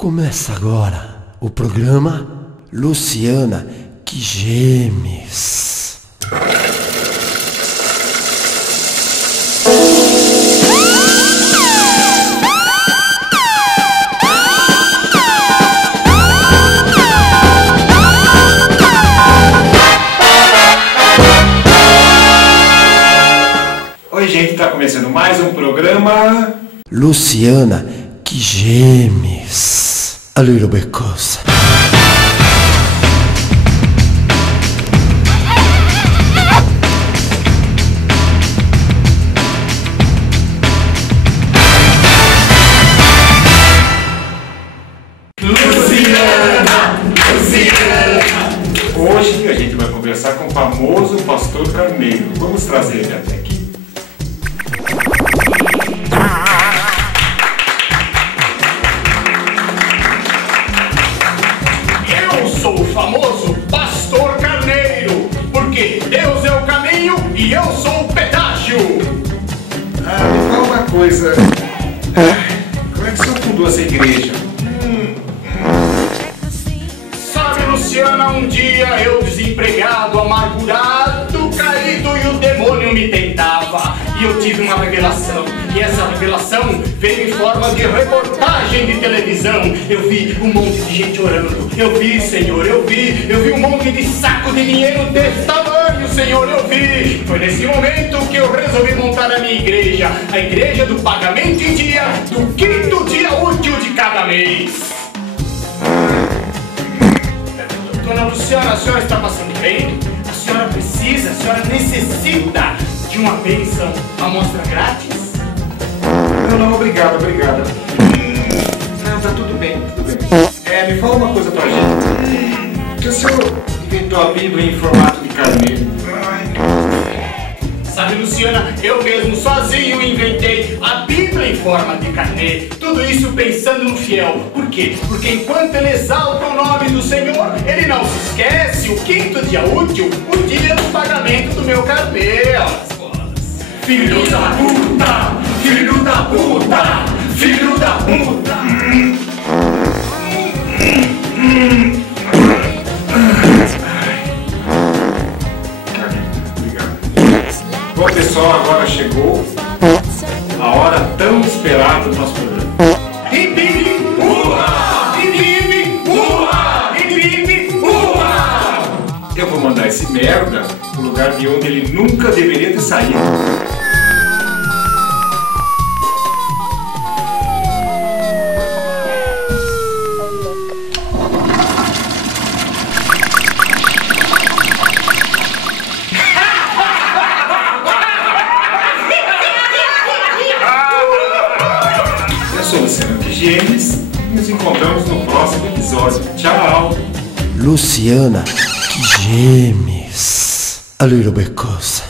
Começa agora o programa Luciana que Gemes. Oi, gente, tá começando mais um programa Luciana que Gemes. A little bit closer. Hoje a gente vai conversar com o famoso Pastor Carneiro. Vamos trazer ele até aqui. Eu sou o famoso Pastor Carneiro, porque Deus é o caminho e eu sou o pedágio. Me fala uma coisa. Como é que você fundou essa igreja? Sabe, Luciana, um dia eu desempregado, amargurado, caído e o demônio me tentava. E eu tive uma revelação, e essa revelação veio em forma de reportagem de televisão. Eu vi um monte de gente orando, eu vi, Senhor, eu vi um monte de saco de dinheiro desse tamanho, Senhor, eu vi. Foi nesse momento que eu resolvi montar a minha igreja, a igreja do pagamento em dia, do 5º dia útil de cada mês. Dona Luciana, a senhora está passando bem? A senhora precisa, a senhora necessita de uma bênção, amostra grátis? Não, obrigado. Não, tá tudo bem. Me fala uma coisa pra gente. Por que o senhor inventou a Bíblia em formato de carneiro? Sabe, Luciana, eu mesmo sozinho inventei a Bíblia em forma de carnê. Tudo isso pensando no fiel. Por quê? Porque enquanto ele exalta o nome do Senhor, ele não se esquece o 5º dia útil, o dia do pagamento do meu carnê. Filho da puta! Filho da puta! Filho da puta! Bom, pessoal, agora chegou a hora tão esperada do nosso programa. Ibibi, uá! Ibibi, uá! Ibibi, uá! Eu vou mandar esse merda pro lugar de onde ele nunca deveria ter saído. Eu sou o Luciano que Gemes e nos encontramos no próximo episódio. Tchau! Luciana que Gemes. A little bit closer.